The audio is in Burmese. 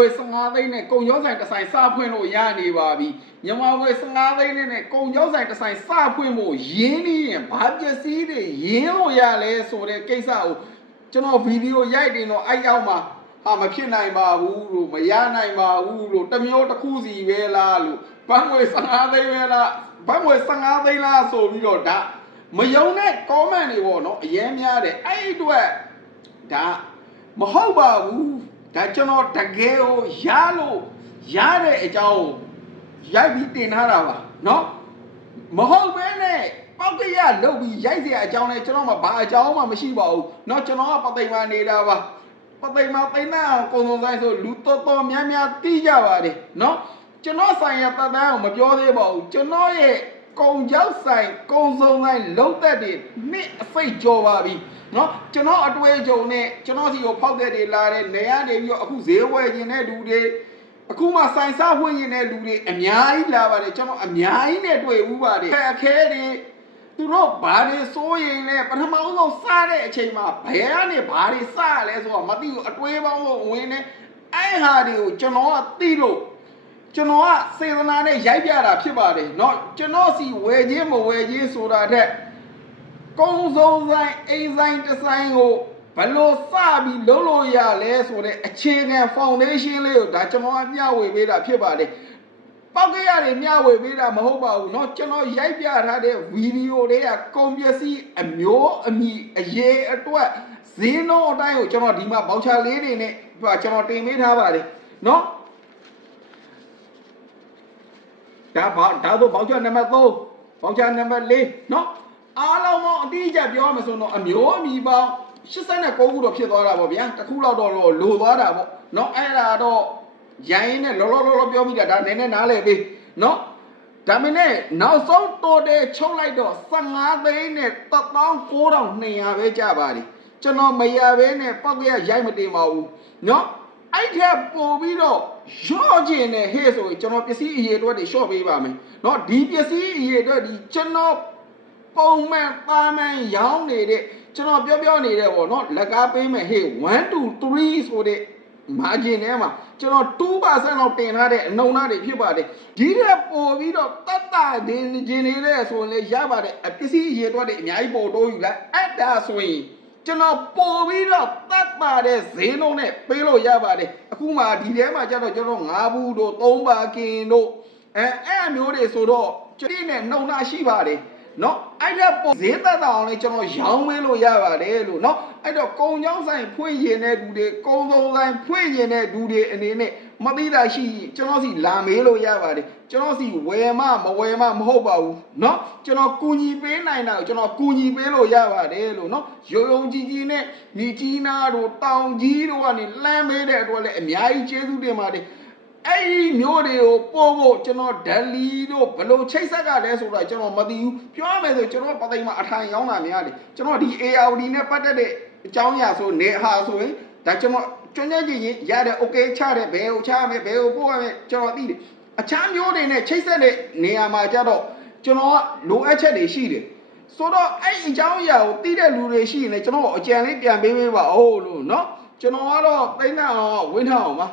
ဝေ15သိန်းနဲ့ကုံကျောင်းဆိုင်တစ်ဆိုင်စဖွင့်လို့ရနေပါပြီမြန်မာငွေ15သိန်းနဲ့ကုံကျောင်းဆိုင်တစ်ဆိုင်စဖွင့်ဖို့ရင်းနေရင်ဘာပစ္စည်းတွေရင်းလို့ရလဲဆိုတဲ့ကိစ္စကိုကျွန်တော်ဗီဒီယိုရိုက်တင်တော့အဲ့ရောက်မှာဟာမဖြစ်နိုင်ပါဘူးလို့မရနိုင်ပါဘူးလို့တစ်မျိုးတစ်ခုစီပဲလားလို့ဘတ်ငွေ15သိန်းပဲလားဘတ်ငွေ15သိန်းလားဆိုပြီးတော့ဒါမယုံတဲ့ comment တွေပေါ့နော်အရင်များတယ်အဲ့အတွက်ဒါမဟုတ်ပါဘူးဒါကျွန်တော်တကယ်ကိုရလို့ရတဲ့အကြောင်းရိုက်ပြီးတင်ထားတာပါနော်မဟုတ်ဘဲနဲ့ပောက်ကရလုတ်ပြီးရိုက်เสียအကြောင်းနဲ့ကျွန်တော်မှဘာအကြောင်းမှမရှိပါဘူးเนาะကျွန်တော်ကပသိမ်မှာနေတာပါပသိမ်မှာပိန်းသားအောင်ကုံစုံဆိုင်ဆိုလူတော်တော်များများတီးကြပါတယ်เนาะကျွန်တော်ဆိုင်ရတတ်တန်းကိုမပြောသေးပါဘူးကျွန်တော်ရဲ့ကုံကြောက်ဆိုင်ကုံစုံဆိုင်လုံးသက်တွေနှစ်အစိတ်ကြော်ပါပြီเนาะကျွန်တော်အတွေ့အကြုံနဲ့ကျွန်တော်စီကိုဖောက်တဲ့တွေလာတဲ့နေရနေပြီးတော့အခုဈေးဝယ်ခြင်းတဲ့လူတွေအခုမှဆိုင်စားဖွင့်ရင်တဲ့လူတွေအများကြီးလာပါတယ်ကျွန်တော်အများကြီးနဲ့တွေ့ဦးပါတယ်အခက်တွေသူတို့ဘာတွေစိုးရင်လဲပထမဆုံးစားတဲ့အချိန်မှာဘယ်ကနေဘာတွေစားရလဲဆိုတော့မသိဘူးအတွေးပေါင်းလို့ဝင်နေအဲ့ဟာတွေကိုကျွန်တော်ကသိလို့ကျွန်တော်ကစေတနာနဲ့ရိုက်ပြတာဖြစ်ပါတယ်เนาะကျွန်တော်စီဝယ်ခြင်းမဝယ်ခြင်းဆိုတာတဲ့ကုံစုံဆိုင်အိမ်ဆိုင်တစ်ဆိုင်ကိုဘလို့စပြီးလုံးလို့ရလဲဆိုတဲ့အခြေခံ foundation လေးကိုဒါကျွန်တော်ကမျှဝေပေးတာဖြစ်ပါတယ်ပောက်ကရတွေမျှဝေပေးတာမဟုတ်ပါဘူးเนาะကျွန်တော်ရိုက်ပြထားတဲ့ဗီဒီယိုတွေကကုန်ပစ္စည်းအမျိုးအမည်အရေးအတွက်ဈေးနှုန်းအတိုင်းကိုကျွန်တော်ဒီမှာဘောက်ချာလေးတွေနဲ့ကျွန်တော်တင်ပေးထားပါတယ်เนาะဒါတော့ဘောက်ချာနံပါတ်3ဘောက်ချာနံပါတ်4เนาะအားလုံးပေါင်းအတိအကျပြောမှဆိုတော့အမျိုးအမည်ပေါင်း89ခုတော့ဖြစ်သွားတာပေါ့ဗျာတစ်ခုလောက်တော့လိုသွားတာပေါ့เนาะအဲ့ဒါတော့ရိုင်းနဲ့လောပြောမိတာဒါနည်းနည်းနားလည်ပေးเนาะဒါမင်းနဲ့နောက်ဆုံးတိုတယ်ချုပ်လိုက်တော့15သိန်းနဲ့19200ပဲကြပါတယ်ကျွန်တော်မရဘဲနဲ့ပောက်ကရရိုက်မတင်ပါဘူးเนาะအဲ့ထက်ပို့ပြီးတော့ရော့ကျင်နေဟဲ့ဆိုရင်ကျွန်တော်ပစ္စည်းအရေးအတွက်တွေရှော့ပေးပါမယ်เนาะဒီပစ္စည်းအရေးအတွက်ဒီကျွန်တော်ပုံမှန်ပါမှန်ရောင်းနေတဲ့ကျွန်တော်ပြောနေတဲ့ပေါ့เนาะလက်ကားပေးမယ်ဟဲ့1 to 3ဆိုတဲ့margin ထဲမှာကျွန်တော် 2% လောက်တင်ထားတဲ့အနှုံသားတွေဖြစ်ပါတယ်ဒီတဲ့ပို့ပြီးတော့တတ်တာဒင်းကျင်နေတဲ့ဆိုရင်လည်းရပါတယ်ပစ္စည်းရေတွက်တွေအများကြီးပို့တိုးယူလိုက်အဲ့ဒါဆိုရင်ကျွန်တော်ပို့ပြီးတော့တတ်ပါတဲ့ဈေးနှုန်းနဲ့ပေးလို့ရပါတယ်အခုမှဒီထဲမှာကျတော့ကျွန်တော်5ဘူးတို့3ပါကင်တို့အဲ့မျိုးတွေဆိုတော့ကျွတ်နဲ့နှုံသားရှိပါတယ်เนาะအဲ့ဒါပုံဈေးသက်သာအောင်လည်းကျွန်တော်ရောင်းပေးလို့ရပါတယ်လို့เนาะအဲ့တော့ကုံချောင်းဆိုင်ဖွင့်ရင်တဲ့လူတွေကုံစုံဆိုင်ဖွင့်ရင်တဲ့လူတွေအနေနဲ့မသိတာရှိကျွန်တော်စီလာမေးလို့ရပါတယ်ကျွန်တော်စီဝယ်မဝယ်မမဟုတ်ပါဘူးเนาะကျွန်တော်ကူညီပေးနိုင်တာကိုကျွန်တော်ကူညီပေးလို့ရပါတယ်လို့เนาะရုံကြီးနဲ့ညီကြီးနာတို့တောင်ကြီးတို့ကနေလမ်းမေးတဲ့အတွက်လည်းအများကြီးကျေးဇူးတင်ပါတယ်အဲ့ဒီမျိုးတွေကိုပို့ဖို့ကျွန်တော်ဒလီတို့ဘလို့ချိတ်ဆက်ကလဲဆိုတာကျွန်တော်မသိဘူးပြောရမယ်ဆိုကျွန်တော်ပသိမ်မှာအထိုင်ရောင်းတာများတယ်ကျွန်တော်ဒီ ARD နဲ့ပတ်သက်တဲ့အကြောင်းအရာဆိုနေဟာဆိုရင်ဒါကျွန်တော်ကျွမ်းကျင်ရင်ရတယ် okay ချတယ်ဘယ်ကိုချရမယ်ဘယ်ကိုပို့ရမယ်ကျွန်တော်သိတယ်အခြားမျိုးတွေနဲ့ချိတ်ဆက်တဲ့နေရာမှာကြတော့ကျွန်တော်ကလိုအပ်ချက်တွေရှိတယ်ဆိုတော့အဲ့အကြောင်းအရာကိုသိတဲ့လူတွေရှိရင်လည်းကျွန်တော်အကြံလေးပြန်ပေးပေးပါဦးလို့เนาะကျွန်တော်ကတော့သိန်းအောင်ဝင်းထအောင်ပါ